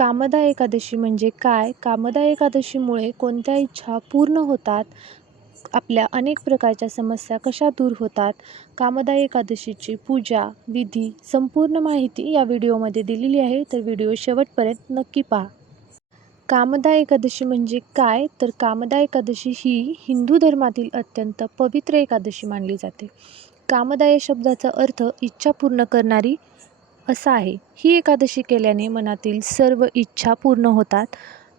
कामदा एकादशी म्हणजे काय? कामदा एकादशीमुळे कोणत्या इच्छा पूर्ण होतात? आपल्या अनेक प्रकारच्या समस्या कशा दूर होतात? कामदा एकादशीची पूजा, विधी, संपूर्ण माहिती या व्हिडिओमध्ये दिलेली आहे, तर व्हिडिओ शेवटपर्यंत नक्की पहा. कामदा एकादशी म्हणजे काय? तर कामदा एकादशी ही हिंदू धर्मातील अत्यंत पवित्र एकादशी मानली जाते. कामदा या शब्दाचा अर्थ इच्छा पूर्ण करणारी असा आहे. ही एकादशी केल्याने मनातील सर्व इच्छा पूर्ण होतात,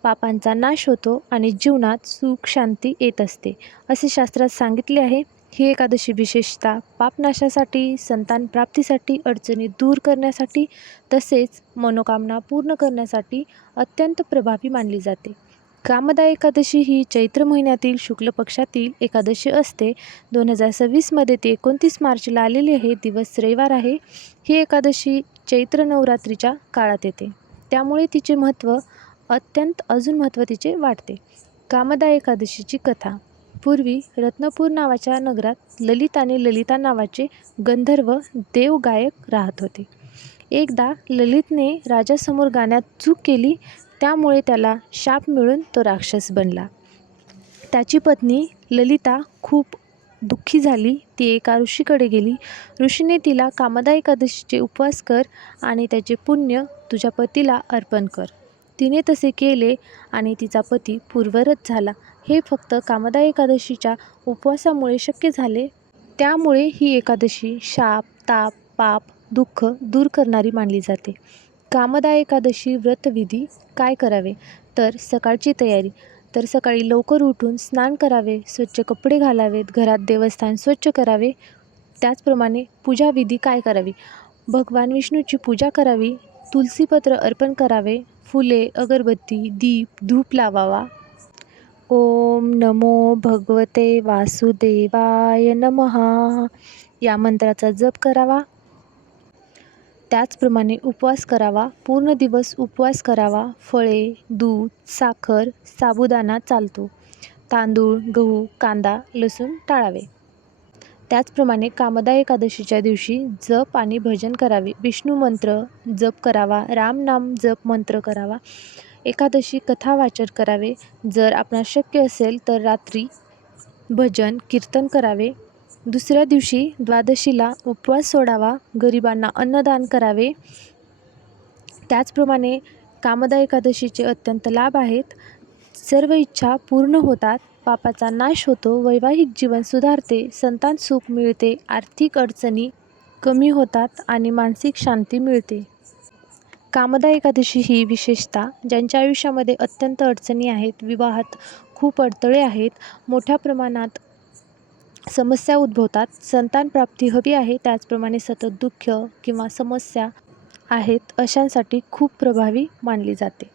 पापांचा नाश होतो आणि जीवनात सुख शांती येत असते, असे शास्त्रात सांगितले आहे. ही एकादशी विशेषतः पापनाशासाठी, संतान प्राप्तीसाठी, अडचणी दूर करण्यासाठी तसेच मनोकामना पूर्ण करण्यासाठी अत्यंत प्रभावी मानली जाते. कामदा एकादशी ही चैत्र महिन्यातील शुक्ल पक्षातील एकादशी असते. 2026मध्ये ती 29 मार्चला आलेली आहे. दिवस रविवार आहे. ही एकादशी चैत्र नवरात्रीच्या काळात येते, त्यामुळे तिचे महत्त्व अजून महत्त्व तिचे वाढते. कामदा एकादशीची कथा. पूर्वी रत्नपूर नावाच्या नगरात ललित आणि ललिता नावाचे गंधर्व देवगायक राहत होते. एकदा ललितने राजासमोर गाण्यात चूक केली, त्यामुळे त्याला शाप मिळून तो राक्षस बनला. त्याची पत्नी ललिता खूप दुःखी झाली. ती एका ऋषीकडे गेली. ऋषीने तिला कामदा एकादशीचे उपवास कर आणि त्याचे पुण्य तुझ्या पतीला अर्पण कर. तिने तसे केले आणि तिचा पती पूर्ववत झाला. हे फक्त कामदा एकादशीच्या उपवासामुळे शक्य झाले. त्यामुळे ही एकादशी शाप, ताप, पाप, दुःख दूर करणारी मानली जाते. कामदा एकादशी व्रतविधी. काय करावे? तर सकाळची तयारी. तर सकाळी लवकर उठून स्नान करावे, स्वच्छ कपडे घालावेत, घरात देवस्थान स्वच्छ करावे. त्याचप्रमाणे पूजाविधी काय करावी? भगवान विष्णूची पूजा करावी, तुलसीपत्र अर्पण करावे, फुले, अगरबत्ती, दीप, धूप लावावा. ओम नमो भगवते वासुदेवाय नमः या मंत्राचा जप करावा. त्याचप्रमाणे उपवास करावा. पूर्ण दिवस उपवास करावा. फळे, दूध, साखर, साबुदाणा चालतो. तांदूळ, गहू, कांदा, लसूण टाळावे. त्याचप्रमाणे कामदा एकादशीच्या दिवशी जप आणि भजन करावे. विष्णू मंत्र जप करावा. रामनाम जप मंत्र करावा. एकादशी कथा वाचन करावे. जर आपणास शक्य असेल तर रात्री भजन कीर्तन करावे. दुसऱ्या दिवशी द्वादशीला उपवास सोडावा. गरिबांना अन्नदान करावे. त्याचप्रमाणे कामदा एकादशीचे अत्यंत लाभ आहेत. सर्व इच्छा पूर्ण होतात, पापाचा नाश होतो, वैवाहिक जीवन सुधारते, संतान सुख मिळते, आर्थिक अडचणी कमी होतात आणि मानसिक शांती मिळते. कामदा एकादशी ही विशेषतः ज्यांच्या आयुष्यामध्ये अत्यंत अडचणी आहेत, विवाहात खूप अडथळे आहेत, मोठ्या प्रमाणात समस्या उद्भवतात, संतान प्राप्ती हवी आहे, त्याचप्रमाणे सतत दुःख किंवा समस्या आहेत, अशांसाठी खूप प्रभावी मानली जाते.